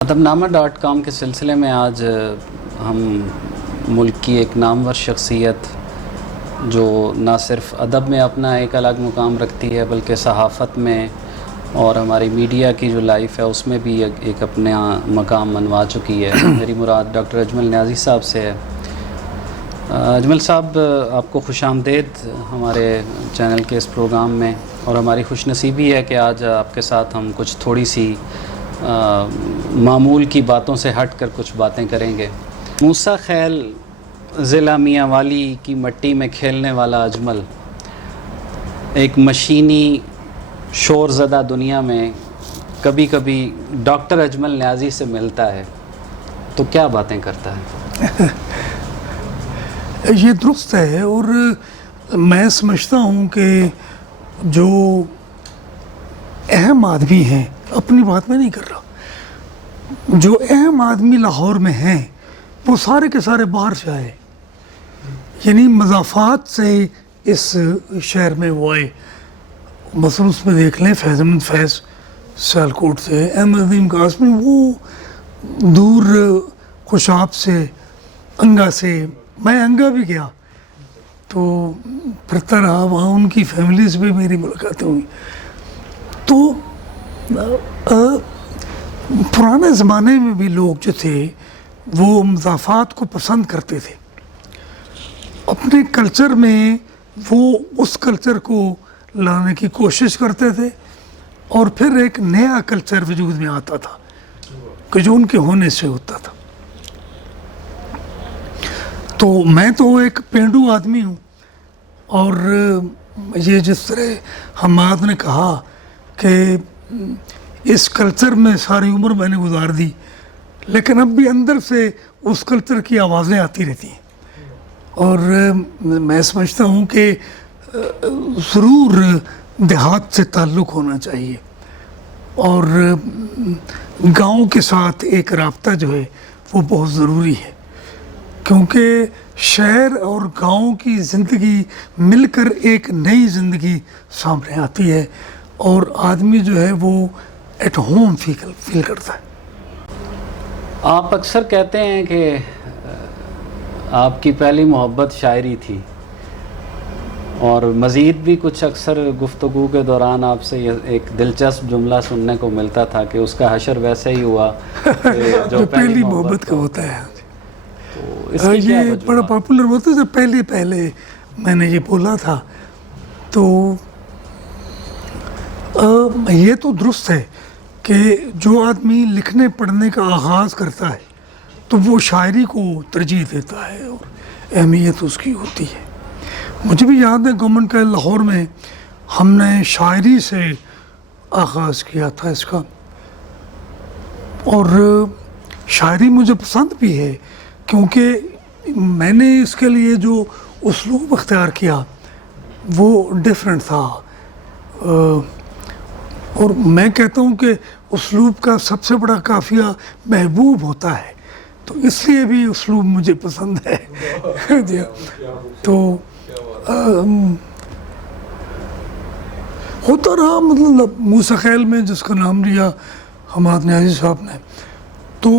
ادبنامہ.com کے سلسلے میں آج ہم ملک کی ایک نامور شخصیت جو نہ صرف ادب میں اپنا ایک الگ مقام رکھتی ہے بلکہ صحافت میں اور ہماری میڈیا کی جو لائف ہے اس میں بھی ایک اپنا مقام منوا چکی ہے. میری مراد ڈاکٹر اجمل نیازی صاحب سے ہے. اجمل صاحب، آپ کو خوش آمدید ہمارے چینل کے اس پروگرام میں، اور ہماری خوش نصیبی ہے کہ آج آپ کے ساتھ ہم کچھ تھوڑی سی معمول کی باتوں سے ہٹ کر کچھ باتیں کریں گے. موسیٰ خیل ضلع میاں والی کی مٹی میں کھیلنے والا اجمل ایک مشینی شور زدہ دنیا میں کبھی کبھی ڈاکٹر اجمل نیازی سے ملتا ہے تو کیا باتیں کرتا ہے؟ یہ درست ہے، اور میں سمجھتا ہوں کہ جو اہم آدمی ہیں، اپنی بات میں نہیں کر رہا، جو اہم آدمی لاہور میں ہیں وہ سارے کے سارے باہر سے آئے، یعنی مضافات سے اس شہر میں وہ آئے. مثلا اس میں دیکھ لیں فیض احمد فیض سیالکوٹ سے، احمد ندیم قاسمی وہ دور خوشاب سے، انگا سے. میں انگا بھی گیا تو پھرتا رہا وہاں، ان کی فیملی سے بھی میری ملاقاتیں ہوئی. تو پرانے زمانے میں بھی لوگ جو تھے وہ مضافات کو پسند کرتے تھے. اپنے کلچر میں وہ اس کلچر کو لانے کی کوشش کرتے تھے، اور پھر ایک نیا کلچر وجود میں آتا تھا کہ جو ان کے ہونے سے ہوتا تھا. تو میں تو ایک پینڈو آدمی ہوں، اور یہ جس طرح حماد نے کہا کہ اس کلچر میں ساری عمر میں نے گزار دی، لیکن اب بھی اندر سے اس کلچر کی آوازیں آتی رہتی ہیں. اور میں سمجھتا ہوں کہ ضرور دیہات سے تعلق ہونا چاہیے، اور گاؤں کے ساتھ ایک رابطہ جو ہے وہ بہت ضروری ہے، کیونکہ شہر اور گاؤں کی زندگی مل کر ایک نئی زندگی سامنے آتی ہے، اور آدمی جو ہے وہ ایٹ ہوم فیل کرتا ہے. آپ اکثر کہتے ہیں کہ آپ کی پہلی محبت شاعری تھی، اور مزید بھی کچھ اکثر گفتگو کے دوران آپ سے ایک دلچسپ جملہ سننے کو ملتا تھا کہ اس کا حشر ویسے ہی ہوا جو پہلی محبت کا ہوتا ہے. تو یہ بڑا پاپولر ہوتا ہے. جب پہلے میں نے یہ بولا تھا تو یہ تو درست ہے کہ جو آدمی لکھنے پڑھنے کا آغاز کرتا ہے تو وہ شاعری کو ترجیح دیتا ہے اور اہمیت اس کی ہوتی ہے. مجھے بھی یاد ہے گورنمنٹ کالج لاہور میں ہم نے شاعری سے آغاز کیا تھا اس کا، اور شاعری مجھے پسند بھی ہے کیونکہ میں نے اس کے لیے جو اسلوب اختیار کیا وہ ڈیفرنٹ تھا، اور میں کہتا ہوں کہ اسلوب کا سب سے بڑا قافیہ محبوب ہوتا ہے، تو اس لیے بھی اسلوب مجھے پسند ہے. تو ہوتا رہا، مطلب موسیٰ خیل میں جس کا نام لیا حماد نیازی صاحب نے، تو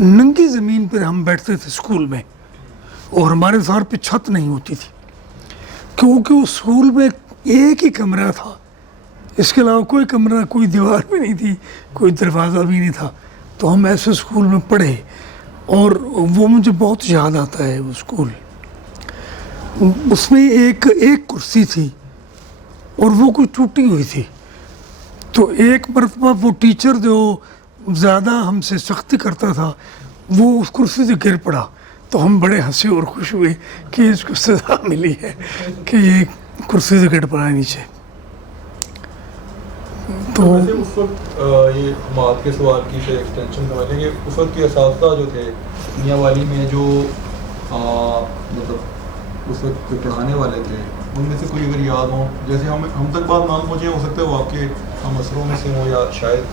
ننگی زمین پر ہم بیٹھتے تھے اسکول میں، اور ہمارے سر پہ چھت نہیں ہوتی تھی کیونکہ اس اسکول میں ایک ہی کمرہ تھا، اس کے علاوہ کوئی کمرہ، کوئی دیوار بھی نہیں تھی، کوئی دروازہ بھی نہیں تھا. تو ہم ایسے اسکول میں پڑھے، اور وہ مجھے بہت یاد آتا ہے وہ اسکول. اس میں ایک کرسی تھی اور وہ کوئی ٹوٹی ہوئی تھی، تو ایک مرتبہ وہ ٹیچر جو زیادہ ہم سے سختی کرتا تھا وہ اس کرسی سے گر پڑا، تو ہم بڑے ہنسے اور خوش ہوئے کہ اس کو سزا ملی ہے کہ یہ کرسی سے گر پڑا نیچے. تو اس وقت یہ حماد کے سوال کی سے ایکسٹینشن سمجھیں کہ اس وقت کے اساتذہ جو تھے میاں والی میں، جو مطلب اس وقت جو پڑھانے والے تھے، ان میں سے کوئی اگر یاد ہوں، جیسے ہم تک بات نام پہنچے، ہو سکتا ہے وہ آپ کے ہم اثروں میں سے ہوں، یا شاید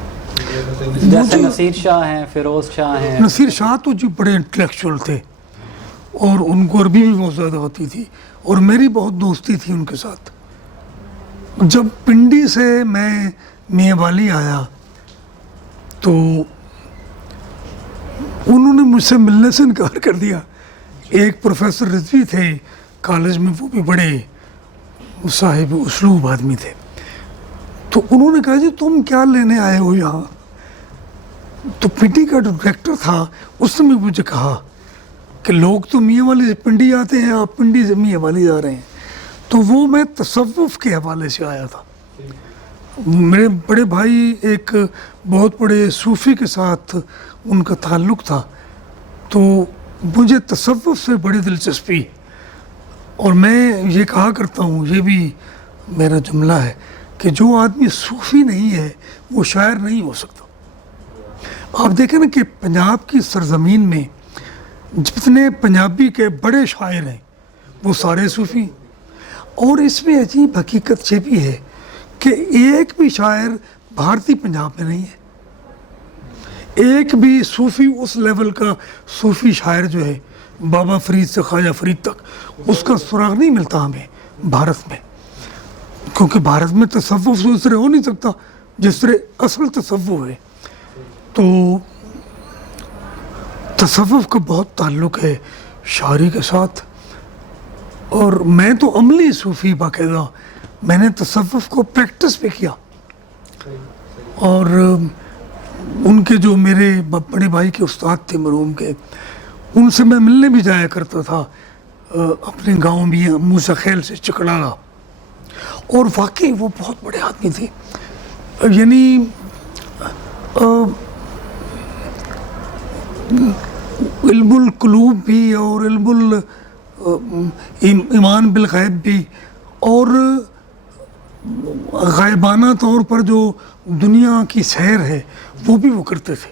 جیسے نصیر شاہ ہیں، فیروز شاہ ہیں. نصیر شاہ تو جی بڑے انٹلیکچوئل تھے، اور ان کو عربی بھی بہت زیادہ ہوتی تھی، اور میری بہت دوستی تھی ان کے ساتھ. جب پنڈی سے میں میاں والی آیا تو انہوں نے مجھ سے ملنے سے انکار کر دیا. ایک پروفیسر رضوی تھے کالج میں, وہ بھی بڑے صاحب اسلوب آدمی تھے. تو انہوں نے کہا جی تم کیا لینے آئے ہو یہاں؟ تو پنڈی کا جو ڈائریکٹر تھا اس نے مجھے کہا کہ لوگ تو میاں والی سے پنڈی آتے ہیں, آپ پنڈی سے میاں والی جا رہے ہیں. تو وہ میں تصوف کے حوالے سے آیا تھا. میرے بڑے بھائی ایک بہت بڑے صوفی کے ساتھ ان کا تعلق تھا, تو مجھے تصوف سے بڑی دلچسپی. اور میں یہ کہا کرتا ہوں, یہ بھی میرا جملہ ہے, کہ جو آدمی صوفی نہیں ہے وہ شاعر نہیں ہو سکتا. آپ دیکھیں نا کہ پنجاب کی سرزمین میں جتنے پنجابی کے بڑے شاعر ہیں وہ سارے صوفی ہیں. اور اس میں عجیب حقیقت یہ بھی ہے کہ ایک بھی شاعر بھارتی پنجاب میں نہیں ہے. ایک بھی صوفی اس لیول کا صوفی شاعر جو ہے بابا فرید سے خواجہ فرید تک, اس کا سراغ نہیں ملتا ہمیں بھارت میں. کیونکہ بھارت میں تصوف اس طرح ہو نہیں سکتا جس طرح اصل تصوف ہے. تو تصوف کا بہت تعلق ہے شاعری کے ساتھ. اور میں تو عملی صوفی باقاعدہ, میں نے تصوف کو پریکٹس بھی کیا. اور ان کے جو میرے بڑے بھائی کے استاد تھے مرحوم کے, ان سے میں ملنے بھی جایا کرتا تھا اپنے گاؤں بھی موسیٰ خیل سے چکڑالا. اور واقعی وہ بہت بڑے آدمی تھے. یعنی علم القلوب بھی اور علم ایمان بالغیب بھی, اور غائبانہ طور پر جو دنیا کی سیر ہے وہ بھی وہ کرتے تھے.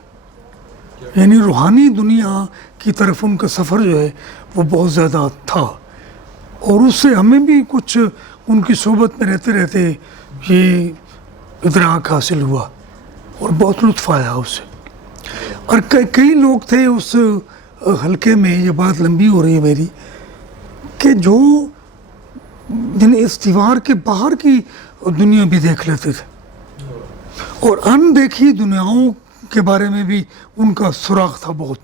یعنی روحانی دنیا کی طرف ان کا سفر جو ہے وہ بہت زیادہ تھا. اور اس سے ہمیں بھی کچھ ان کی صحبت میں رہتے رہتے یہ ادراک حاصل ہوا اور بہت لطف آیا اس سے. اور کئی لوگ تھے اس حلقے میں, یہ بات لمبی ہو رہی ہے میری, کہ جو یعنی اس دیوار کے باہر کی دنیا بھی دیکھ لیتے تھے, اور اندیکھی دنیاؤں کے بارے میں بھی ان کا سراغ تھا بہت,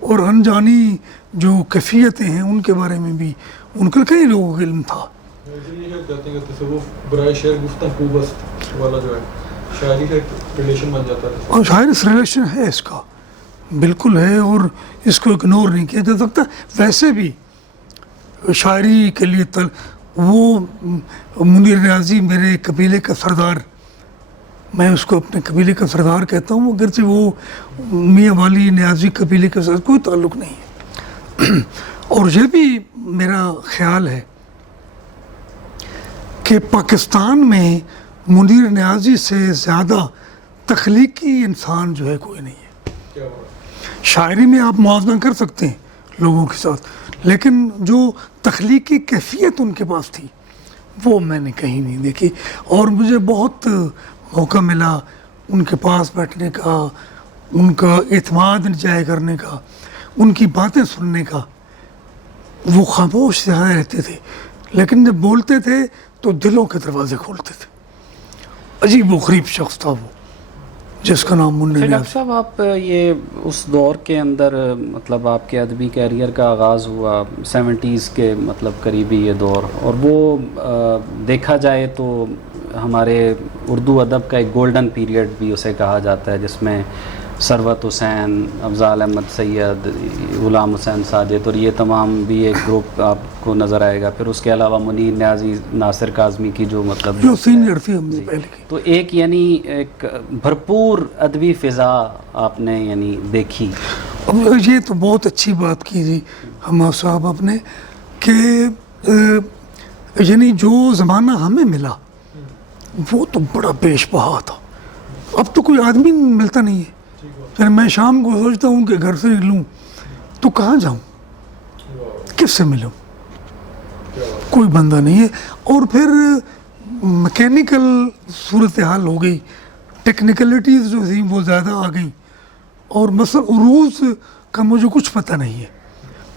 اور انجانی جو کیفیتیں ہیں ان کے بارے میں بھی ان کا کئی لوگوں کا علم تھا. کہتے ہیں کہ تصوف برائے شعر گفتگو بس والا جو ہے شاعری کا ریلیشن بن جاتا ہے. اور شاعری سے ریلیشن ہے اس کا, بالکل ہے, اور اس کو اگنور نہیں کیا جا سکتا. ویسے بھی شاعری کے لیے وہ منیر نیازی میرے قبیلے کا سردار, میں اس کو اپنے قبیلے کا سردار کہتا ہوں, اگرچہ وہ میاں والی نیازی قبیلے کے ساتھ کوئی تعلق نہیں ہے. اور یہ بھی میرا خیال ہے کہ پاکستان میں منیر نیازی سے زیادہ تخلیقی انسان جو ہے کوئی نہیں ہے. شاعری میں آپ موازنہ کر سکتے ہیں لوگوں کے ساتھ, لیکن جو تخلیقی کیفیت ان کے پاس تھی وہ میں نے کہیں نہیں دیکھی. اور مجھے بہت موقع ملا ان کے پاس بیٹھنے کا, ان کا اعتماد ضائع کرنے کا, ان کی باتیں سننے کا. وہ خاموش سے رہتے تھے, لیکن جب بولتے تھے تو دلوں کے دروازے کھولتے تھے. عجیب و غریب شخص تھا وہ, جس کا نام منیر نیازی. ڈاکٹر صاحب, آپ یہ اس دور کے اندر مطلب آپ کے ادبی کیریئر کا آغاز ہوا 70s کے مطلب قریبی یہ دور, اور وہ دیکھا جائے تو ہمارے اردو ادب کا ایک گولڈن پیریڈ بھی اسے کہا جاتا ہے, جس میں ثروت حسین, افضال احمد سید, غلام حسین ساجد, اور یہ تمام بھی ایک گروپ آپ کو نظر آئے گا. پھر اس کے علاوہ منیر نیازی, ناصر کاظمی کی جو مطلب جو سینئر تھی ہم سے پہلے کی. تو ایک یعنی ایک بھرپور ادبی فضا آپ نے یعنی دیکھی. اب یہ تو بہت اچھی بات کی جی ہمارا صاحب آپ نے, کہ یعنی جو زمانہ ہمیں ملا وہ تو بڑا بیش بہا تھا. اب تو کوئی آدمی ملتا نہیں ہے. یعنی میں شام کو سوچتا ہوں کہ گھر سے نکلوں تو کہاں جاؤں, کس سے ملوں, کوئی بندہ نہیں ہے. اور پھر میکینیکل صورتحال ہو گئی, ٹیکنیکلٹیز جو تھیں وہ زیادہ آ گئیں, اور مثلا عروض کا مجھے کچھ پتہ نہیں ہے.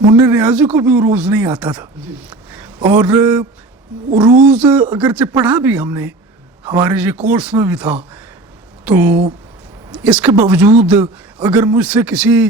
منیر نیازی کو بھی عروض نہیں آتا تھا, اور عروض اگرچہ پڑھا بھی ہم نے, ہمارے یہ کورس میں بھی تھا, تو اس کے باوجود اگر مجھ سے کسی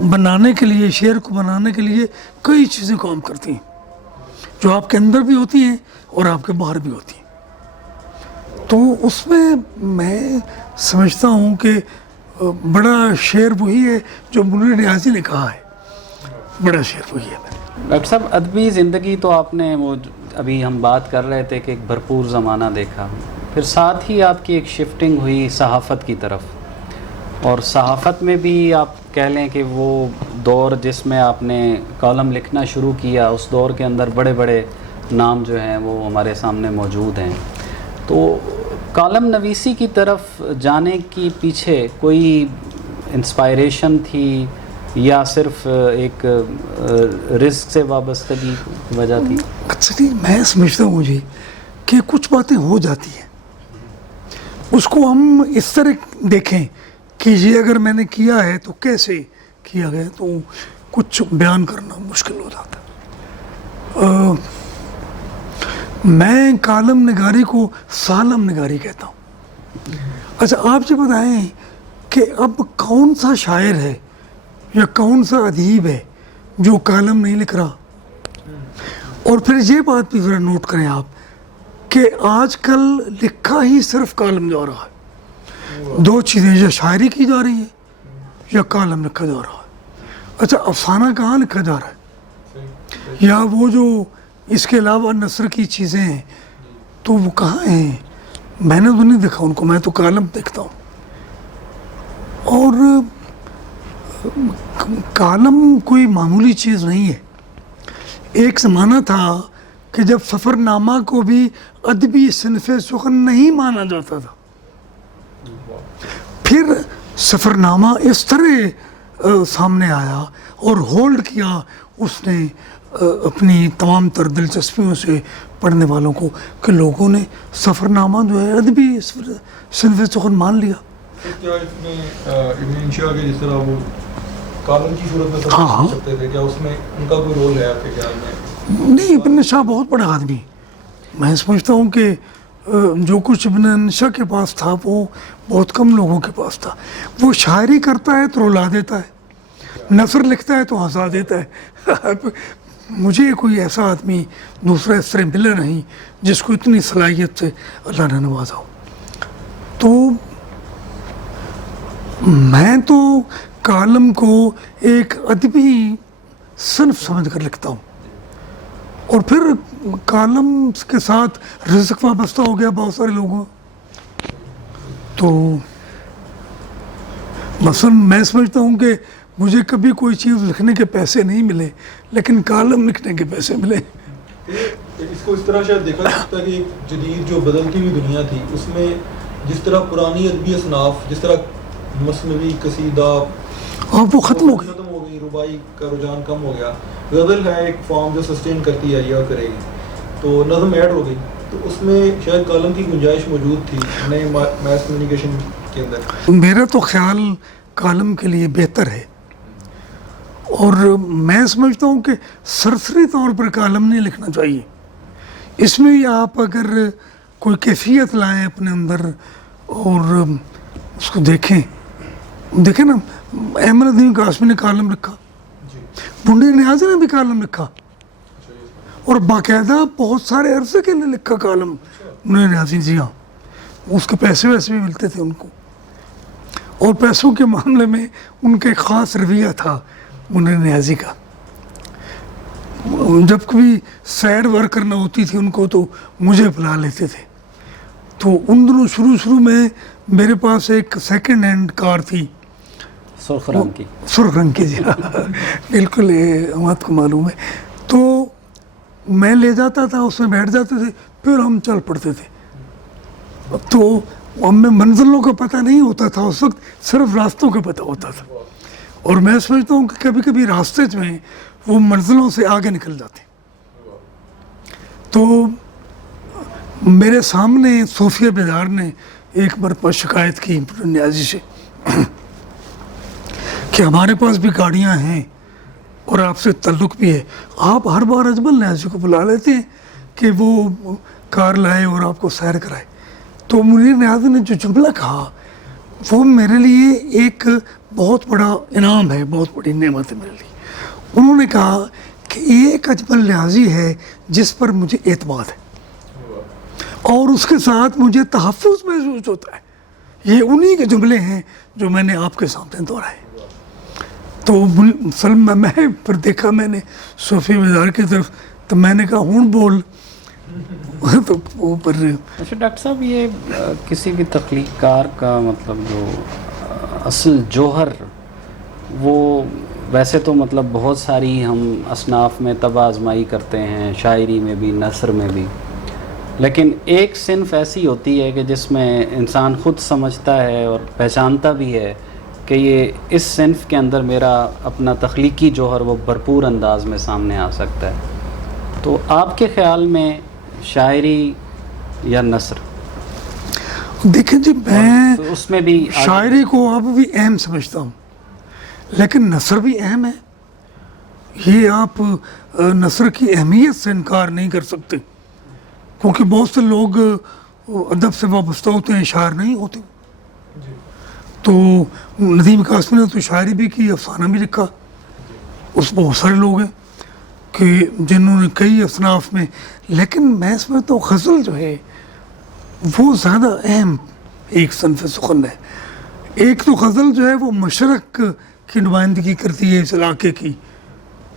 بنانے کے لیے، شعر کو بنانے کے لیے کئی چیزیں کام کرتی ہیں جو آپ کے اندر بھی ہوتی ہیں اور آپ کے باہر بھی ہوتی ہیں. تو اس میں میں سمجھتا ہوں کہ بڑا شعر وہی ہے جو منیر نیازی نے کہا ہے، بڑا شعر وہی ہے. ڈاکٹر صاحب ادبی زندگی تو آپ نے وہ ابھی ہم بات کر رہے تھے کہ ایک بھرپور زمانہ دیکھا، پھر ساتھ ہی آپ کی ایک شفٹنگ ہوئی صحافت کی طرف، اور صحافت میں بھی آپ کہہ لیں کہ وہ دور جس میں آپ نے کالم لکھنا شروع کیا، اس دور کے اندر بڑے بڑے نام جو ہیں وہ ہمارے سامنے موجود ہیں. تو کالم نویسی کی طرف جانے کی پیچھے کوئی انسپائریشن تھی یا صرف ایک رزق سے وابستگی وجہ تھی؟ ایکچولی میں سمجھتا ہوں جی کہ کچھ باتیں ہو جاتی ہیں، اس کو ہم اس طرح دیکھیں کہ یہ اگر میں نے کیا ہے تو کیسے کیا گیا، تو کچھ بیان کرنا مشکل ہو جاتا ہے. میں کالم نگاری کو سالم نگاری کہتا ہوں. اچھا آپ یہ بتائیں کہ اب کون سا شاعر ہے یا کون سا ادیب ہے جو کالم نہیں لکھ رہا؟ اور پھر یہ بات بھی ذرا نوٹ کریں آپ کہ آج کل لکھا ہی صرف کالم جا رہا ہے. دو چیزیں، یا شاعری کی جا رہی ہے یا کالم لکھا جا رہا ہے. اچھا افسانہ کہاں لکھا جا رہا ہے؟ یا وہ جو اس کے علاوہ نثر کی چیزیں ہیں تو وہ کہاں ہیں؟ میں نے تو نہیں دیکھا ان کو، میں تو کالم دیکھتا ہوں. اور کالم کوئی معمولی چیز نہیں ہے. ایک زمانہ تھا کہ جب سفر نامہ کو بھی ادبی صنف سخن نہیں مانا جاتا تھا، پھر سفر نامہ اس طرح سامنے آیا اور ہولڈ کیا اس نے اپنی تمام تر دلچسپیوں سے پڑھنے والوں کو کہ لوگوں نے سفر نامہ جو ہے ادبی صنف سخن مان لیا. کیا اس میں ابن انشا کے جس طرح وہ کالم کی صورت میں سب چھپتے تھے، کیا اس میں ان کا کوئی رول ہے آپ کے خیال میں؟ نہیں، ابن انشا بہت بڑا آدمی، میں سمجھتا ہوں کہ جو کچھ ابن انشا کے پاس تھا وہ بہت کم لوگوں کے پاس تھا. وہ شاعری کرتا ہے تو رلا دیتا ہے، نثر لکھتا ہے تو ہنسا دیتا ہے. مجھے کوئی ایسا آدمی دوسرا اس طرح ملا نہیں جس کو اتنی صلاحیت سے اللہ نے نوازا ہو. تو میں تو کالم کو ایک ادبی صنف سمجھ کر لکھتا ہوں، اور پھر کالم کے ساتھ رزق وابستہ ہو گیا بہت سارے لوگوں. تو مثلا میں سمجھتا ہوں کہ مجھے کبھی کوئی چیز لکھنے کے پیسے نہیں ملے لیکن کالم لکھنے کے پیسے ملے. اس کو اس طرح شاید دیکھا جا سکتا ہے کہ ایک جدید جو بدلتی ہوئی دنیا تھی اس میں جس طرح پرانی ادبی اصناف، جس طرح مثنوی، قصیدہ وہ ختم ہو گئی، رباعی کا رجحان کم ہو گیا. غزل ہے ایک فارم جو سسٹین کرتی ہے یا کرے گی، تو نظم ایڈ ہو گئی، تو اس میں شاید کالم کی گنجائش موجود تھی نئے میس کمیونیکیشن کے اندر. میرا تو خیال کالم کے لیے بہتر ہے، اور میں سمجھتا ہوں کہ سرسری طور پر کالم نہیں لکھنا چاہیے. اس میں آپ اگر کوئی کیفیت لائیں اپنے اندر اور اس کو دیکھیں نا، احمد ندیم قاسمی نے کالم لکھا، منیر نیازی نے بھی کالم لکھا، اور باقاعدہ بہت سارے عرصے کے لیے لکھا کالم منیر نیازی. جی ہاں، اس کے پیسے ویسے بھی ملتے تھے ان کو، اور پیسوں کے معاملے میں ان کا ایک خاص رویہ تھا منیر نیازی کا. جب کبھی سیڈ ورک کرنا ہوتی تھی ان کو تو مجھے بلا لیتے تھے. تو ان دنوں شروع میں میرے پاس ایک سیکنڈ ہینڈ کار تھی، سرخ رنگ کی. جی بالکل، ہمارے کو معلوم ہے. تو میں لے جاتا تھا، اس میں بیٹھ جاتے تھے، پھر ہم چل پڑتے تھے. تو ہمیں منزلوں کا پتہ نہیں ہوتا تھا اس وقت، صرف راستوں کا پتہ ہوتا تھا. اور میں سمجھتا ہوں کہ کبھی کبھی راستے میں وہ منزلوں سے آگے نکل جاتے. تو میرے سامنے صوفیہ بیدار نے ایک مرتبہ شکایت کی نیازی سے کہ ہمارے پاس بھی گاڑیاں ہیں اور آپ سے تعلق بھی ہے، آپ ہر بار اجمل نیازی کو بلا لیتے ہیں کہ وہ کار لائے اور آپ کو سیر کرائے. تو منیر نیازی نے جو جملہ کہا وہ میرے لیے ایک بہت بڑا انعام ہے, بہت بڑی نعمت ہے میرے لیے. انہوں نے کہا کہ ایک اجمل نیازی ہے جس پر مجھے اعتماد ہے اور اس کے ساتھ مجھے تحفظ محسوس ہوتا ہے. یہ انہی کے جملے ہیں جو میں نے آپ کے سامنے دہرائے. تو سلم میں پھر دیکھا میں نے صوفی مزار کی طرف, تو میں نے کہا ہون بول. تو اوپر اچھا ڈاکٹر صاحب, یہ کسی بھی تخلیق کار کا مطلب جو اصل جوہر, وہ ویسے تو مطلب بہت ساری ہم اصناف میں طب آزمائی کرتے ہیں, شاعری میں بھی, نثر میں بھی, لیکن ایک صنف ایسی ہوتی ہے کہ جس میں انسان خود سمجھتا ہے اور پہچانتا بھی ہے کہ یہ اس صنف کے اندر میرا اپنا تخلیقی جوہر وہ بھرپور انداز میں سامنے آ سکتا ہے. تو آپ کے خیال میں شاعری یا نثر؟ دیکھیں جی, میں اس میں بھی شاعری کو اب بھی اہم سمجھتا ہوں, لیکن نثر بھی اہم ہے. یہ آپ نثر کی اہمیت سے انکار نہیں کر سکتے, کیونکہ بہت سے لوگ ادب سے وابستہ ہوتے ہیں, شاعر نہیں ہوتے. تو ندیم قاسمی نے تو شاعری بھی کی, افسانہ بھی لکھا. اس بہت سارے لوگ ہیں کہ جنہوں نے کئی اصناف میں, لیکن میں سمجھتا ہوں غزل جو ہے وہ زیادہ اہم ایک صنف سخن ہے. ایک تو غزل جو ہے وہ مشرق کی نمائندگی کرتی ہے اس علاقے کی,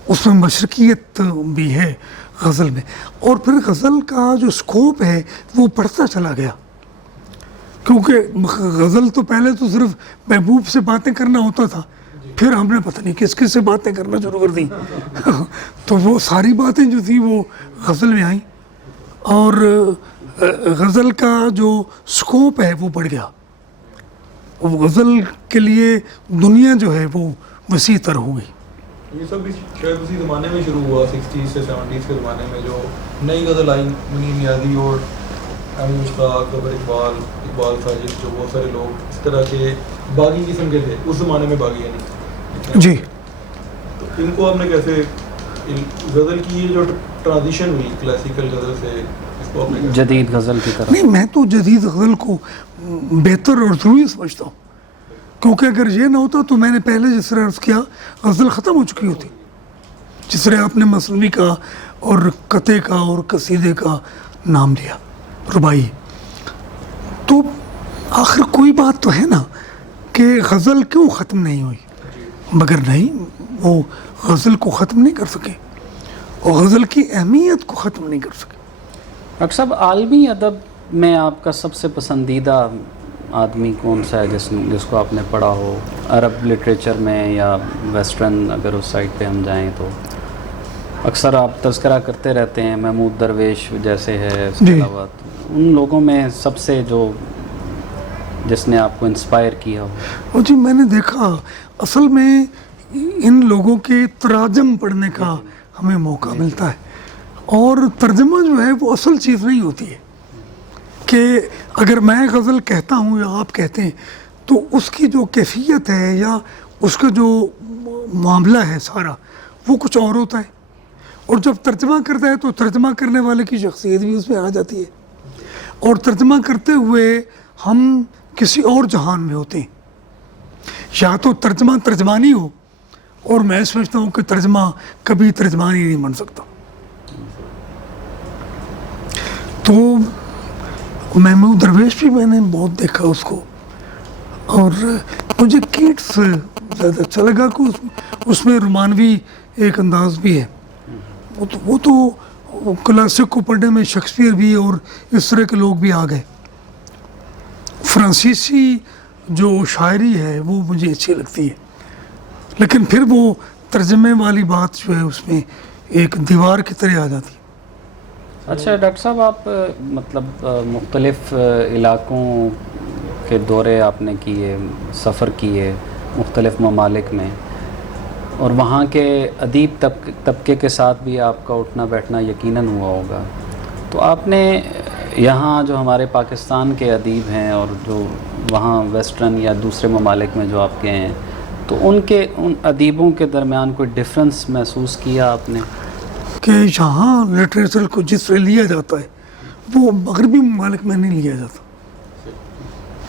اس میں مشرقیت بھی ہے غزل میں. اور پھر غزل کا جو سکوپ ہے وہ بڑھتا چلا گیا, کیونکہ غزل تو پہلے تو صرف محبوب سے باتیں کرنا ہوتا تھا, پھر ہم نے پتہ نہیں کس کس سے باتیں کرنا شروع کر دیں. تو وہ ساری باتیں جو تھیں وہ غزل میں آئیں, اور غزل کا جو سکوپ ہے وہ بڑھ گیا. غزل کے لیے دنیا جو ہے وہ وسیع تر ہو گئی. یہ سب بھی شاید اسی زمانے میں شروع ہوا, 60s سے 70s کے زمانے میں, جو نئی غزل آئی, منیر نیازی اور امین مشتاق, اقبال ساجد, جو بہت سارے لوگ اس طرح کے باغی قسم کے تھے اس زمانے میں, باغی یعنی جی. تو ان کو آپ نے کیسے غزل کی یہ جو ٹرانزیشن ہوئی کلاسیکل غزل سے اس کو آپ نے جدید غزل کی طرف؟ نہیں, میں تو جدید غزل کو بہتر اور ضروری سمجھتا ہوں, کیونکہ اگر یہ نہ ہوتا تو میں نے پہلے جس طرح عرض کیا غزل ختم ہو چکی ہوتی. جس طرح آپ نے مثنوی کا اور قطعے کا اور قصیدے کا نام لیا, رباعی, تو آخر کوئی بات تو ہے نا کہ غزل کیوں ختم نہیں ہوئی. مگر نہیں, وہ غزل کو ختم نہیں کر سکے اور غزل کی اہمیت کو ختم نہیں کر سکے. ڈاکٹر صاحب, عالمی ادب میں آپ کا سب سے پسندیدہ آدمی کون سا ہے جس کو آپ نے پڑھا ہو, عرب لٹریچر میں یا ویسٹرن, اگر اس سائڈ پہ ہم جائیں تو اکثر آپ تذکرہ کرتے رہتے ہیں, محمود درویش جیسے ہے, اس کے علاوہ ان لوگوں میں سب سے جو جس نے آپ کو انسپائر کیا ہو؟ جی, میں نے دیکھا اصل میں ان لوگوں کے تراجم پڑھنے کا ہمیں موقع ملتا ہے, اور ترجمہ جو ہے وہ اصل چیز نہیں ہوتی ہے کہ اگر میں غزل کہتا ہوں یا آپ کہتے ہیں تو اس کی جو کیفیت ہے یا اس کا جو معاملہ ہے سارا وہ کچھ اور ہوتا ہے, اور جب ترجمہ کرتا ہے تو ترجمہ کرنے والے کی شخصیت بھی اس میں آ جاتی ہے, اور ترجمہ کرتے ہوئے ہم کسی اور جہان میں ہوتے ہیں. یا تو ترجمہ ترجمانی ہو, اور میں سمجھتا ہوں کہ ترجمہ کبھی ترجمانی نہیں بن سکتا. تو محمود درویش بھی میں نے بہت دیکھا اس کو, اور مجھے کیٹس زیادہ اچھا لگا کہ اس میں رومانوی ایک انداز بھی ہے. وہ تو کلاسک کو پڑھنے میں شیکسپیئر بھی اور اس طرح کے لوگ بھی آ گئے. فرانسیسی جو شاعری ہے وہ مجھے اچھی لگتی ہے, لیکن پھر وہ ترجمے والی بات جو ہے اس میں ایک دیوار کی طرح آ جاتی ہے. اچھا ڈاکٹر صاحب, آپ مطلب مختلف علاقوں کے دورے آپ نے کیے, سفر کیے مختلف ممالک میں, اور وہاں کے ادیب طبقے کے ساتھ بھی آپ کا اٹھنا بیٹھنا یقیناً ہوا ہوگا. تو آپ نے یہاں جو ہمارے پاکستان کے ادیب ہیں اور جو وہاں ویسٹرن یا دوسرے ممالک میں جو آپ کے ہیں, تو ان ادیبوں کے درمیان کوئی ڈفرینس محسوس کیا آپ نے؟ کہ یہاں لٹریچر کو جس طرح لیا جاتا ہے وہ مغربی ممالک میں نہیں لیا جاتا.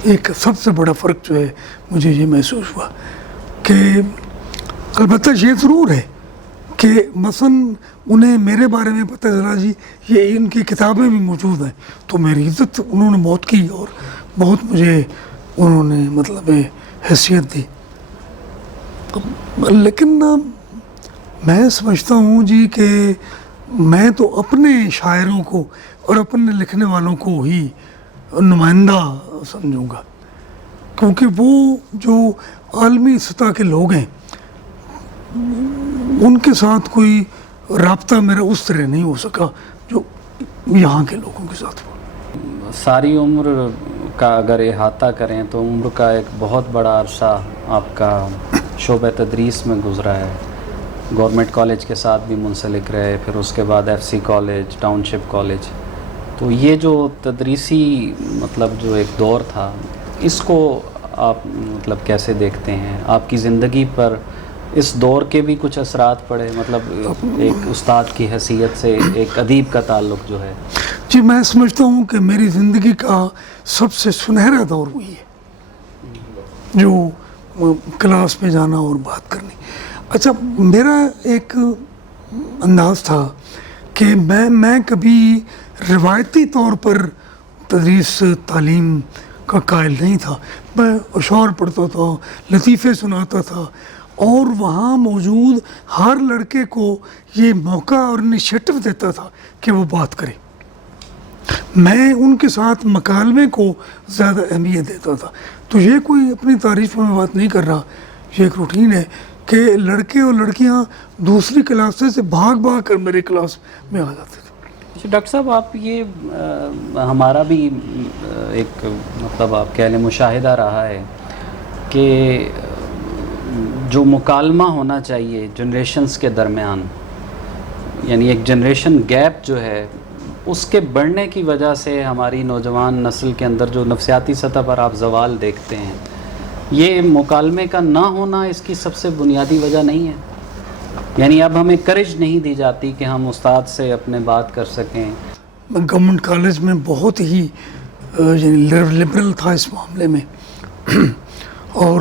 ایک سب سے بڑا فرق جو ہے مجھے یہ محسوس ہوا. کہ البتہ یہ ضرور ہے کہ مثلاً انہیں میرے بارے میں پتہ چلا جی یہ ان کی کتابیں بھی موجود ہیں، تو میری عزت انہوں نے بہت کی اور بہت مجھے انہوں نے مطلب حیثیت دی. لیکن میں سمجھتا ہوں جی کہ میں تو اپنے شاعروں کو اور اپنے لکھنے والوں کو ہی نمائندہ سمجھوں گا، کیونکہ وہ جو عالمی سطح کے لوگ ہیں ان کے ساتھ کوئی رابطہ میرا اس طرح نہیں ہو سکا جو یہاں کے لوگوں کے ساتھ ہوا. ساری عمر کا اگر احاطہ کریں تو عمر کا ایک بہت بڑا عرصہ آپ کا شعبہ تدریس میں گزرا ہے. گورنمنٹ کالج کے ساتھ بھی منسلک رہے، پھر اس کے بعد ایف سی کالج، ٹاؤن شپ کالج. تو یہ جو تدریسی مطلب جو ایک دور تھا، اس کو آپ مطلب کیسے دیکھتے ہیں؟ آپ کی زندگی پر اس دور کے بھی کچھ اثرات پڑے، مطلب ایک استاد کی حیثیت سے ایک ادیب کا تعلق جو ہے؟ جی میں سمجھتا ہوں کہ میری زندگی کا سب سے سنہرا دور وہی ہے جو کلاس میں جانا اور بات کرنی. اچھا میرا ایک انداز تھا کہ میں کبھی روایتی طور پر تدریس تعلیم کا قائل نہیں تھا. میں اشعار پڑھتا تھا، لطیفے سناتا تھا، اور وہاں موجود ہر لڑکے کو یہ موقع اور انیشیٹو دیتا تھا کہ وہ بات کرے. میں ان کے ساتھ مکالمے کو زیادہ اہمیت دیتا تھا. تو یہ کوئی اپنی تعریف میں بات نہیں کر رہا، یہ ایک روٹین ہے کہ لڑکے اور لڑکیاں دوسری کلاس سے بھاگ بھاگ کر میرے کلاس میں آ جاتے تھے. ڈاکٹر صاحب آپ یہ ہمارا بھی ایک مطلب آپ کہہ لیں مشاہدہ رہا ہے کہ جو مکالمہ ہونا چاہیے جنریشنز کے درمیان، یعنی ایک جنریشن گیپ جو ہے، اس کے بڑھنے کی وجہ سے ہماری نوجوان نسل کے اندر جو نفسیاتی سطح پر آپ زوال دیکھتے ہیں، یہ مکالمے کا نہ ہونا اس کی سب سے بنیادی وجہ نہیں ہے؟ یعنی اب ہمیں کرج نہیں دی جاتی کہ ہم استاد سے اپنے بات کر سکیں. میں گورنمنٹ کالج میں بہت ہی یعنی لبرل تھا اس معاملے میں، اور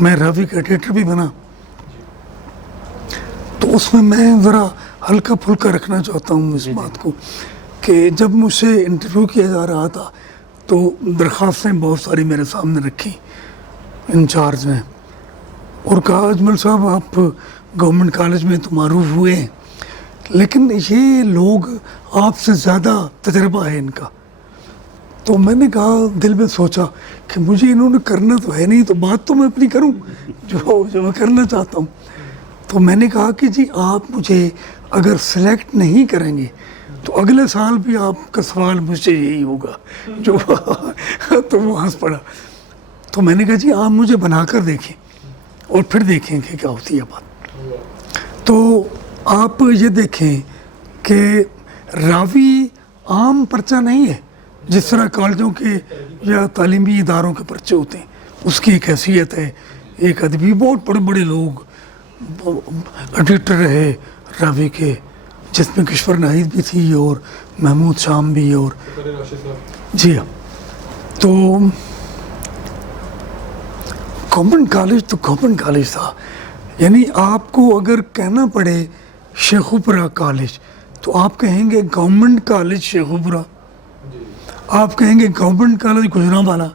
میں راوی کا ایڈیٹر بھی بنا. تو اس میں ذرا ہلکا پھلکا رکھنا چاہتا ہوں اس بات کو کہ جب مجھ سے انٹرویو کیا جا رہا تھا تو درخواستیں بہت ساری میرے سامنے رکھی انچارج نے، اور کہا اجمل صاحب آپ گورنمنٹ کالج میں تو معروف ہوئے ہیں، لیکن یہ لوگ آپ سے زیادہ تجربہ ہے ان کا. تو میں نے کہا، دل میں سوچا کہ مجھے انہوں نے کرنا تو ہے نہیں، تو بات تو میں اپنی کروں جو میں کرنا چاہتا ہوں. تو میں نے کہا کہ جی آپ مجھے اگر سلیکٹ نہیں کریں گے تو اگلے سال بھی آپ کا سوال مجھ سے یہی ہوگا جو تو وہ ہنس پڑا. تو میں نے کہا جی آپ مجھے بنا کر دیکھیں اور پھر دیکھیں کہ کیا ہوتی ہے بات. تو آپ یہ دیکھیں کہ راوی عام پرچہ نہیں ہے جس طرح کالجوں کے یا تعلیمی اداروں کے پرچے ہوتے ہیں. اس کی ایک حیثیت ہے. ایک ادبی بہت بڑے بڑے لوگ ایڈیٹر رہے راوی کے، جس میں کشور ناہید بھی تھی اور محمود شام بھی، اور جی ہاں. تو گورنمنٹ کالج تو گورنمنٹ کالج تھا. یعنی آپ کو اگر کہنا پڑے شیخوپورہ کالج تو آپ کہیں گے گورنمنٹ کالج شیخوپورہ، آپ کہیں گے گورنمنٹ کالج گجرانوالہ.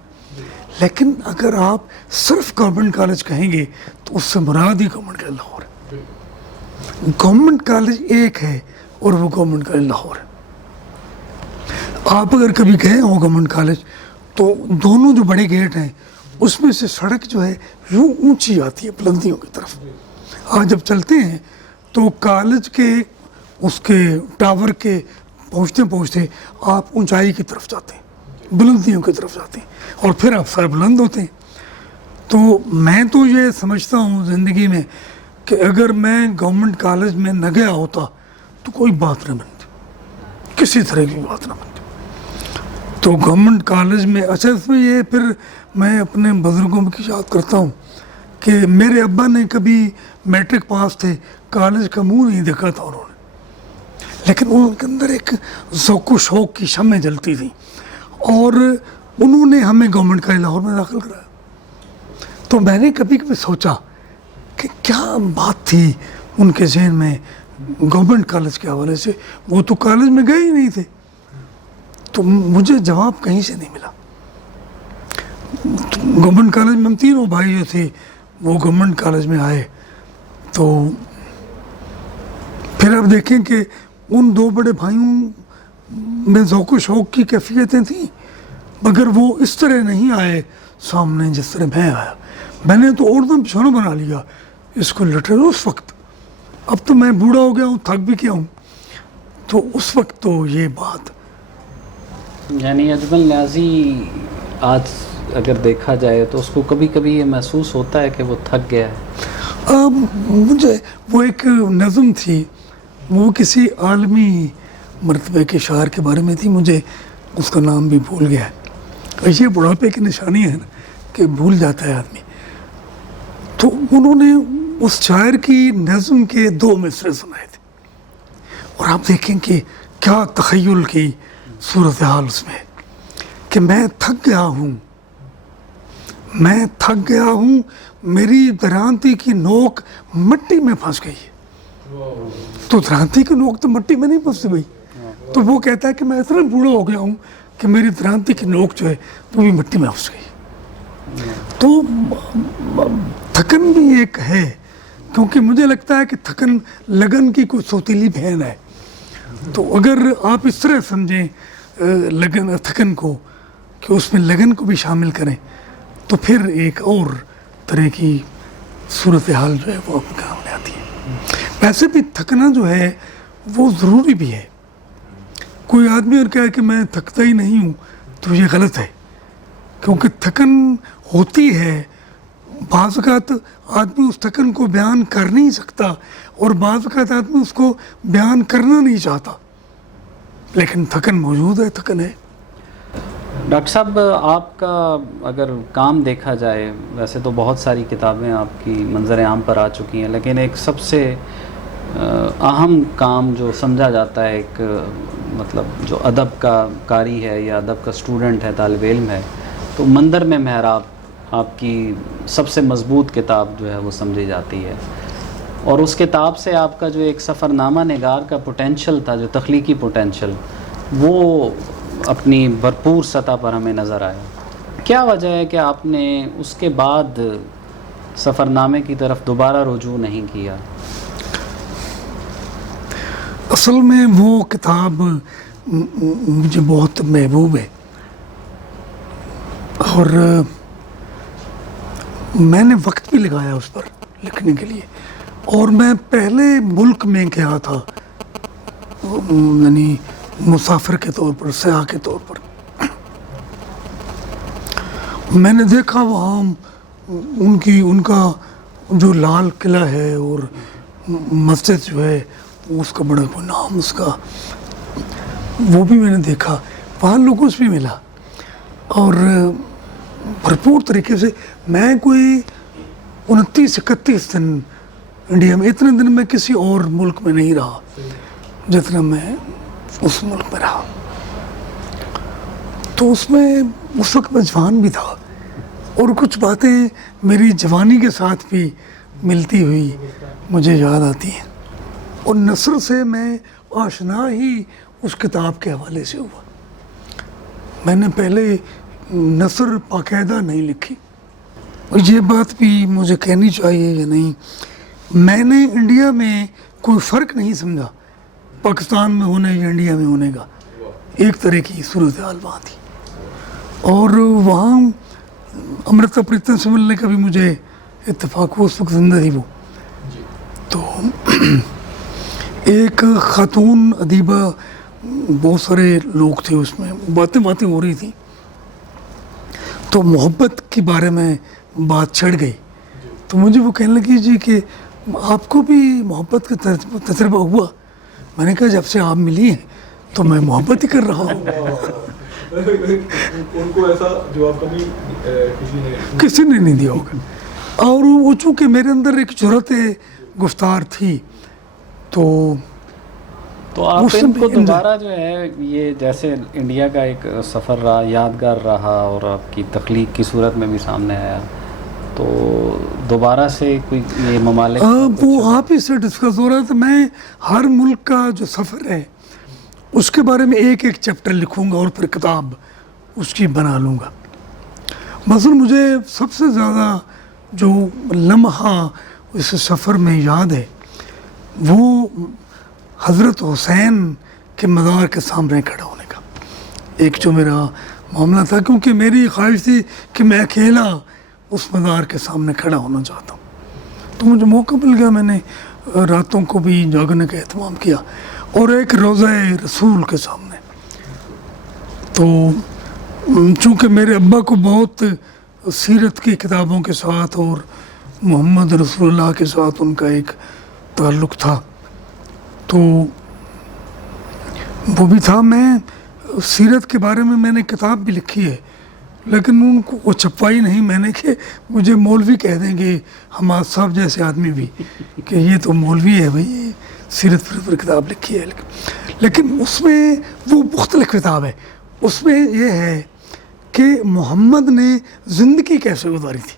لیکن اگر آپ صرف گورنمنٹ کالج کہیں گے تو اس سے مراد ہی گورنمنٹ کالج لاہور ہے. گورنمنٹ کالج ایک ہے اور وہ گورنمنٹ کالج لاہور ہے. آپ اگر کبھی گئے ہوں گورنمنٹ کالج تو دونوں جو بڑے گیٹ ہیں اس میں سے سڑک جو ہے یوں اونچی آتی ہے بلندیوں کی طرف. آج جب چلتے ہیں تو کالج کے اس کے ٹاور کے پہنچتے پہنچتے آپ اونچائی کی طرف جاتے ہیں، بلندیوں کی طرف جاتے ہیں، اور پھر آپ سر بلند ہوتے ہیں. تو میں تو یہ سمجھتا ہوں زندگی میں کہ اگر میں گورنمنٹ کالج میں نہ گیا ہوتا تو کوئی بات نہ بنتی، کسی طرح کی بات نہ بنتی. تو گورنمنٹ کالج میں اچھا اس میں یہ پھر میں اپنے بزرگوں کی یاد کرتا ہوں کہ میرے ابا نے کبھی میٹرک پاس تھے، کالج کا منہ نہیں دیکھا تھا انہوں نے، لیکن ان کے اندر ایک ذوق و شوق کی شمعیں جلتی تھیں اور انہوں نے ہمیں گورنمنٹ کالج لاہور میں داخل کرایا. تو میں نے کبھی کبھی سوچا کہ کیا بات تھی ان کے ذہن میں گورنمنٹ کالج کے حوالے سے. وہ تو کالج میں گئے ہی نہیں تھے, تو مجھے جواب کہیں سے نہیں ملا. گورنمنٹ کالج میں ہم تینوں بھائی جو تھے وہ گورنمنٹ کالج میں آئے, تو پھر آپ دیکھیں کہ ان دو بڑے بھائیوں میں ذوق و شوق کی کیفیتیں تھیں, مگر وہ اس طرح نہیں آئے سامنے جس طرح میں آیا. میں نے تو اور دم پچھانا بنا لیا اس کو لٹر اس وقت. اب تو میں بوڑھا ہو گیا ہوں, تھک بھی کیا ہوں, تو اس وقت تو یہ بات. یعنی اجمل نیازی آج اگر دیکھا جائے تو اس کو کبھی کبھی یہ محسوس ہوتا ہے کہ وہ تھک گیا ہے. مجھے وہ ایک نظم تھی, وہ کسی عالمی مرتبے کے شاعر کے بارے میں تھی, مجھے اس کا نام بھی بھول گیا ہے. یہ بڑھاپے کی نشانی ہے نا کہ بھول جاتا ہے آدمی. تو انہوں نے اس شاعر کی نظم کے 2 مصرعے سنائے تھے, اور آپ دیکھیں کہ کیا تخیل کی صورتحال اس میں ہے کہ میں تھک گیا ہوں, میں تھک گیا ہوں, میری درانتی کی نوک مٹی میں پھنس گئی ہے. تو درانتی کی نوک تو مٹی میں نہیں پھنستی بھائی. تو وہ کہتا ہے کہ میں اتنا بوڑھا ہو گیا ہوں کہ میری درانتی کی نوک جو ہے وہ بھی مٹی میں پھنس گئی. تو تھکن بھی ایک ہے, کیونکہ مجھے لگتا ہے کہ تھکن لگن کی کوئی سوتیلی بہن ہے. تو اگر آپ اس طرح سمجھیں لگن تھکن کو کہ اس میں لگن کو بھی شامل کریں, تو پھر ایک اور طرح کی صورتحال جو ہے وہ آپ کے سامنے آتی ہے. ویسے بھی تھکنا جو ہے وہ ضروری بھی ہے. کوئی آدمی اور کہے کہ میں تھکتا ہی نہیں ہوں تو یہ غلط ہے, کیونکہ تھکن ہوتی ہے. بعض اوقات آدمی اس تھکن کو بیان کر نہیں سکتا, اور بعض اوقات آدمی اس کو بیان کرنا نہیں چاہتا, لیکن تھکن موجود ہے, تھکن ہے. ڈاکٹر صاحب, آپ کا اگر کام دیکھا جائے, ویسے تو بہت ساری کتابیں آپ کی منظر عام پر آ چکی ہیں, لیکن ایک سب سے اہم کام جو سمجھا جاتا ہے, ایک مطلب جو ادب کا قاری ہے یا ادب کا اسٹوڈنٹ ہے, طالب علم ہے, تو مندر میں محراب آپ کی سب سے مضبوط کتاب جو ہے وہ سمجھی جاتی ہے. اور اس کتاب سے آپ کا جو ایک سفر نامہ نگار کا پوٹینشل تھا, جو تخلیقی پوٹینشل, وہ اپنی بھرپور سطح پر ہمیں نظر آیا. کیا وجہ ہے کہ آپ نے اس کے بعد سفر نامے کی طرف دوبارہ رجوع نہیں کیا؟ اصل میں وہ کتاب مجھے بہت محبوب ہے, اور میں نے وقت بھی لگایا اس پر لکھنے کے لیے. اور میں پہلے ملک میں گیا تھا, یعنی مسافر کے طور پر, سیاح کے طور پر. میں نے دیکھا وہاں ان کا جو لال قلعہ ہے اور مسجد جو ہے اس کا بڑا نام, اس کا وہ بھی میں نے دیکھا. وہاں لوگوں سے بھی ملا, اور بھرپور طریقے سے. میں کوئی 29-31 دن انڈیا میں, اتنے دن میں کسی اور ملک میں نہیں رہا جتنا میں اس ملک میں رہا. تو اس میں اس وقت میں جوان بھی تھا, اور کچھ باتیں میری جوانی کے ساتھ بھی ملتی ہوئی مجھے یاد آتی ہیں. اور نثر سے میں آشنا ہی اس کتاب کے حوالے سے ہوا. میں نے پہلے نثر باقاعدہ نہیں لکھی. اور یہ بات بھی مجھے کہنی چاہیے یا نہیں, میں نے انڈیا میں کوئی فرق نہیں سمجھا پاکستان میں ہونے یا انڈیا میں ہونے کا. ایک طرح کی صورتحال وہاں تھی, اور وہاں امرتا پریتم سے ملنے کا بھی مجھے اتفاق ہوا. اس وقت زندہ تھی وہ. تو ایک خاتون ادیبہ, بہت سارے لوگ تھے اس میں, باتیں ہو رہی تھیں, تو محبت کے بارے میں بات چھڑ گئی. تو مجھے وہ کہنے لگی جی کہ آپ کو بھی محبت کا تجربہ ہوا؟ میں نے کہا جب سے آپ ملی ہیں تو میں محبت ہی کر رہا ہوں. ان کو ایسا جواب کبھی کسی نے نہیں دیا ہوگا. اور وہ چونکہ میرے اندر ایک جرأت گفتار تھی, تو آپ ان کو دوبارہ جو ہے, یہ جیسے انڈیا کا ایک سفر رہا, یادگار رہا, اور آپ کی تخلیق کی صورت میں بھی سامنے آیا, تو دوبارہ سے کوئی یہ ممالک وہ آپ ہی سے ڈسکس ہو رہا تھا. میں ہر ملک کا جو سفر ہے اس کے بارے میں ایک ایک چیپٹر لکھوں گا اور پھر کتاب اس کی بنا لوں گا. مثلا مجھے سب سے زیادہ جو لمحہ اس سفر میں یاد ہے وہ حضرت حسین کے مزار کے سامنے کھڑا ہونے کا. ایک جو میرا معاملہ تھا, کیونکہ میری خواہش تھی کہ میں اکیلا اس مزار کے سامنے کھڑا ہونا چاہتا ہوں, تو مجھے موقع مل گیا. میں نے راتوں کو بھی جاگنے کا اہتمام کیا, اور ایک روضہ رسول کے سامنے. تو چونکہ میرے ابا کو بہت سیرت کی کتابوں کے ساتھ اور محمد رسول اللہ کے ساتھ ان کا ایک تعلق تھا, تو وہ بھی تھا. میں سیرت کے بارے میں نے کتاب بھی لکھی ہے, لیکن ان کو وہ چھپائی نہیں میں نے کہ مجھے مولوی کہہ دیں گے حماد صاحب جیسے آدمی بھی کہ یہ تو مولوی ہے بھائی, سیرت پر کتاب لکھی ہے. لیکن اس میں وہ مختلف کتاب ہے. اس میں یہ ہے کہ محمد نے زندگی کیسے گزاری تھی,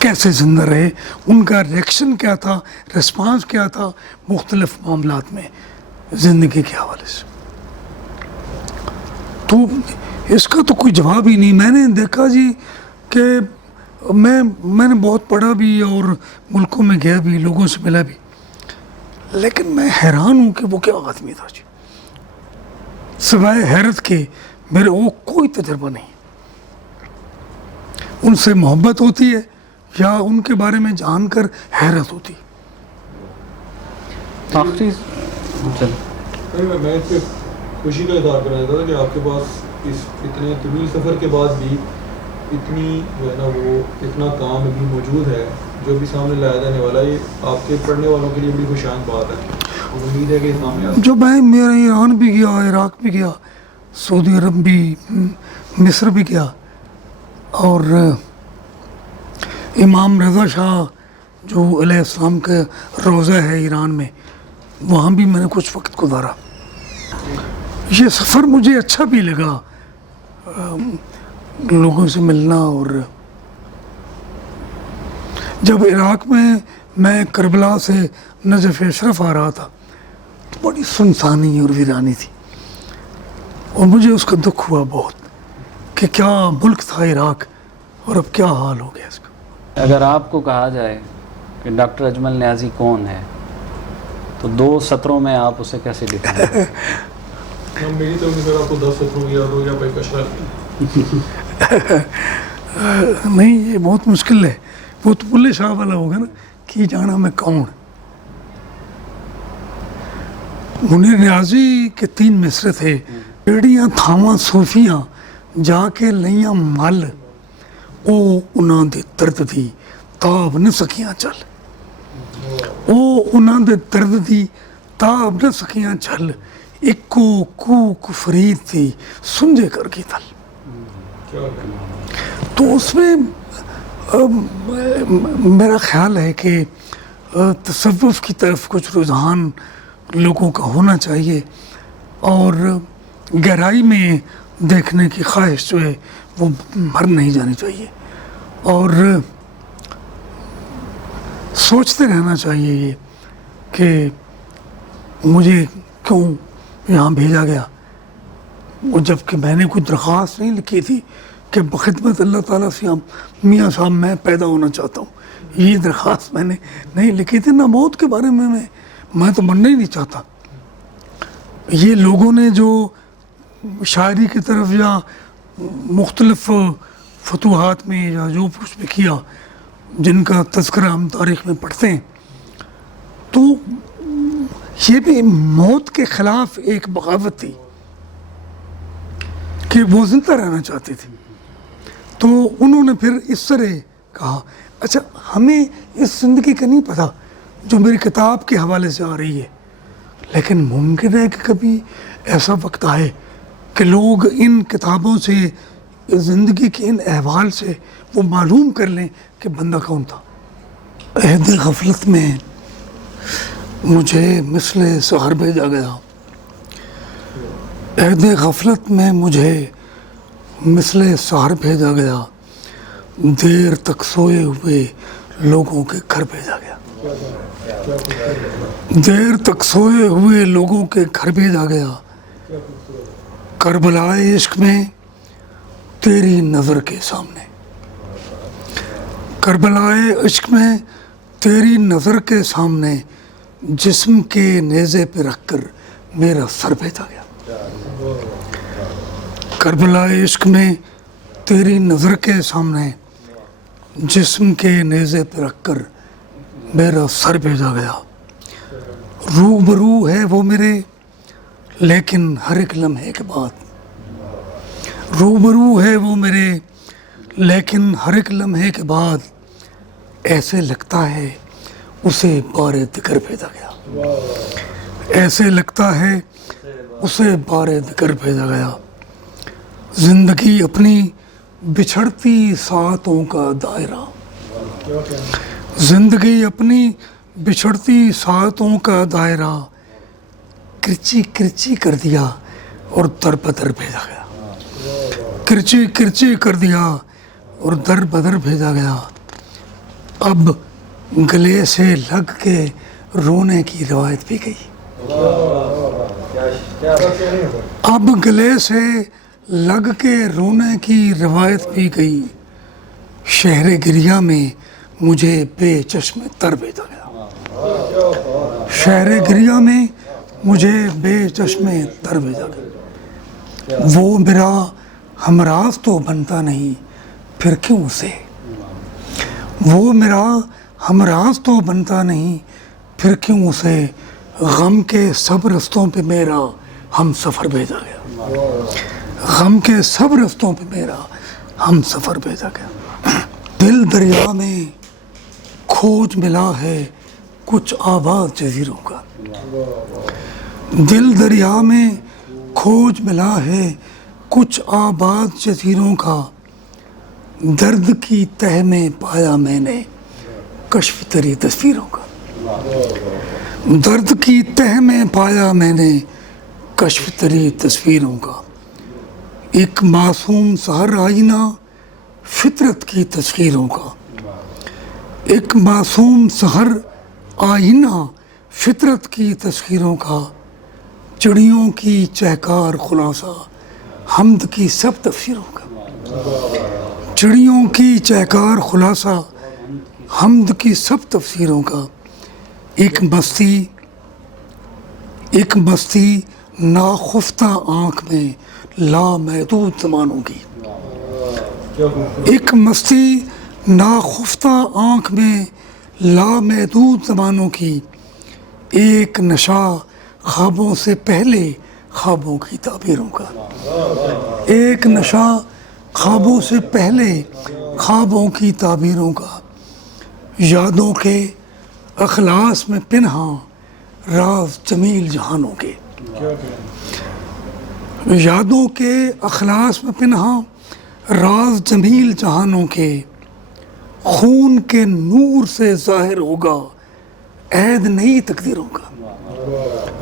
کیسے زندہ رہے, ان کا ریئیکشن کیا تھا, ریسپانس کیا تھا مختلف معاملات میں زندگی کے حوالے سے. تو اس کا تو کوئی جواب ہی نہیں. میں نے دیکھا جی کہ میں نے بہت پڑھا بھی اور ملکوں میں گیا بھی, لوگوں سے ملا بھی, لیکن میں حیران ہوں کہ وہ کیا آدمی تھا جی. سوائے حیرت کے میرے وہ کوئی تجربہ نہیں. ان سے محبت ہوتی ہے یا ان کے بارے میں جان کر حیرت ہوتی. آخری میں اس پہ خوشی کا اظہار کرنا چاہتا تھا کہ آپ کے پاس اس اتنے طویل سفر کے بعد بھی اتنی جو ہے نا وہ اتنا کام ابھی موجود ہے جو بھی سامنے لایا جانے والا ہے. یہ آپ کے پڑھنے والوں کے لیے بڑی خوشیان بات ہے. امید ہے کہ سامنے جو میں میرا ایران بھی گیا, عراق بھی گیا, سعودی عرب بھی, مصر بھی گیا, اور امام رضا شاہ جو علیہ السلام کا روضہ ہے ایران میں, وہاں بھی میں نے کچھ وقت گزارا. یہ سفر مجھے اچھا بھی لگا, لوگوں سے ملنا. اور جب عراق میں کربلا سے نجف اشرف آ رہا تھا تو بڑی سنسانی اور ویرانی تھی, اور مجھے اس کا دکھ ہوا بہت کہ کیا ملک تھا عراق اور اب کیا حال ہو گیا اس کا. اگر آپ کو کہا جائے کہ ڈاکٹر اجمل نیازی کون ہے تو 2 سطروں میں آپ اسے کیسے ڈیفائن کریں؟ میری تو اگر آپ کو 10 سطروں یاد ہو گیا بھائی کشرا نہیں, یہ بہت مشکل ہے. وہ تو بلے شاہ والا ہوگا نا کہ جانا میں کون. منیر نیازی کے 3 مصرے تھے. بیڑیاں تھاواں صوفیاں جا کے لیاں مل, او انہاں دے درد دی تاب نہ سکیاں چل. او انہاں دے درد دی تاب نہ سکیاں چل, اکو کوک فرید تھی سنجے کر کی تل. تو اس میں میرا خیال ہے کہ تصوف کی طرف کچھ رجحان لوگوں کا ہونا چاہیے, اور گہرائی میں دیکھنے کی خواہش جو ہے وہ مر نہیں جانی چاہیے, اور سوچتے رہنا چاہیے یہ کہ مجھے کیوں یہاں بھیجا گیا. اور جب کہ میں نے کوئی درخواست نہیں لکھی تھی کہ بخدمت اللہ تعالیٰ سے میاں صاحب میں پیدا ہونا چاہتا ہوں, یہ درخواست میں نے نہیں لکھی تھی. نہ موت کے بارے میں تو مرنا ہی نہیں چاہتا. یہ لوگوں نے جو شاعری کی طرف یا مختلف فتوحات میں یا جو کچھ بھی کیا, جن کا تذکرہ ہم تاریخ میں پڑھتے ہیں, تو یہ بھی موت کے خلاف ایک بغاوت تھی کہ وہ زندہ رہنا چاہتے تھے. تو انہوں نے پھر اس طرح کہا, اچھا ہمیں اس زندگی کا نہیں پتہ جو میری کتاب کے حوالے سے آ رہی ہے, لیکن ممکن ہے کہ کبھی ایسا وقت آئے کہ لوگ ان کتابوں سے, زندگی کے ان احوال سے وہ معلوم کر لیں کہ بندہ کون تھا. عہد غفلت میں مجھے مثل سحر بھیجا گیا, عہد غفلت میں مجھے مثل سحر بھیجا گیا, دیر تک سوئے ہوئے لوگوں کے گھر بھیجا گیا، دیر تک سوئے ہوئے لوگوں کے گھر بھیجا گیا، کربلائے عشق میں تیری نظر کے سامنے، کربلائے عشق میں تیری نظر کے سامنے جسم کے نیزے پہ رکھ کر میرا سر بھیجا گیا، کربلائے عشق میں تیری نظر کے سامنے جسم کے نیزے پہ رکھ کر میرا سر بھیجا گیا، روبرو ہے وہ میرے لیکن ہر ایک لمحے کے بعد، روبرو ہے وہ میرے لیکن ہر ایک لمحے کے بعد ایسے لگتا ہے اسے بار دگر بھیجا گیا، ایسے لگتا ہے اسے بار دگر بھیجا گیا، زندگی اپنی بچھڑتی ساعتوں کا دائرہ، زندگی اپنی بچھڑتی ساعتوں کا دائرہ کرچی کرچی کر دیا اور در بدر بھیجا گیا، کرچی کرچی کر دیا اور در بدر بھیجا گیا، اب گلے سے لگ کے رونے کی روایت بھی گئی، اب گلے سے لگ کے رونے کی روایت بھی گئی، شہر گریہ میں مجھے بے چشم تر بھیجا گیا، شہر گریہ میں مجھے بے چشم تر بھیجا گیا، وہ میرا ہمراز تو بنتا نہیں پھر کیوں اسے، وہ میرا ہمراز تو بنتا نہیں پھر کیوں اسے، غم کے سب رستوں پہ میرا ہم سفر بھیجا گیا، غم کے سب رستوں پہ میرا ہم سفر بھیجا گیا، دل دریا میں کھوج ملا ہے کچھ آباد جزیروں کا، دل دریا میں کھوج ملا ہے کچھ آباد جزیروں کا، درد کی تہ میں پایا میں نے کشف تری تصویروں کا، درد کی تہ میں پایا میں نے کشف تری تصویروں کا، ایک معصوم سحر آئینہ فطرت کی تصویروں کا، ایک معصوم سحر آئینہ فطرت کی تصویروں کا، چڑیوں کی چہکار خلاصہ حمد کی سب تفسیروں کا، چڑیوں کی چہکار خلاصہ حمد کی سب تفسیروں کا، ایک مستی ناخفتہ آنکھ میں لامحدود زمانوں کی، ایک مستی ناخفتہ آنکھ میں لامحدود زمانوں کی، ایک نشہ خوابوں سے پہلے خوابوں کی تعبیروں کا، ایک نشہ خوابوں سے پہلے خوابوں کی تعبیروں کا، یادوں کے اخلاص میں پنہاں راز جمیل جہانوں کے، یادوں کے اخلاص میں پنہاں راز جمیل جہانوں کے، خون کے نور سے ظاہر ہوگا عہد نئی تقدیروں کا،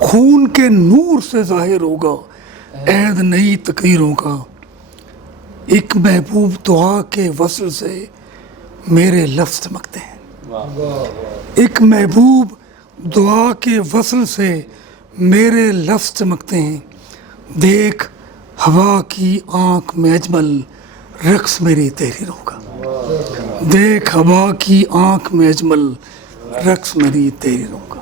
خون کے نور سے ظاہر ہوگا عہد نئی تقدیروں کا، ایک محبوب دعا کے وصل سے میرے لفظ چمکتے ہیں، ایک محبوب دعا کے وصل سے میرے لفظ چمکتے ہیں، دیکھ ہوا کی آنکھ میں اجمل رقص میری تحریروں کا، دیکھ ہوا کی آنکھ میں اجمل رقص میری تحریروں کا۔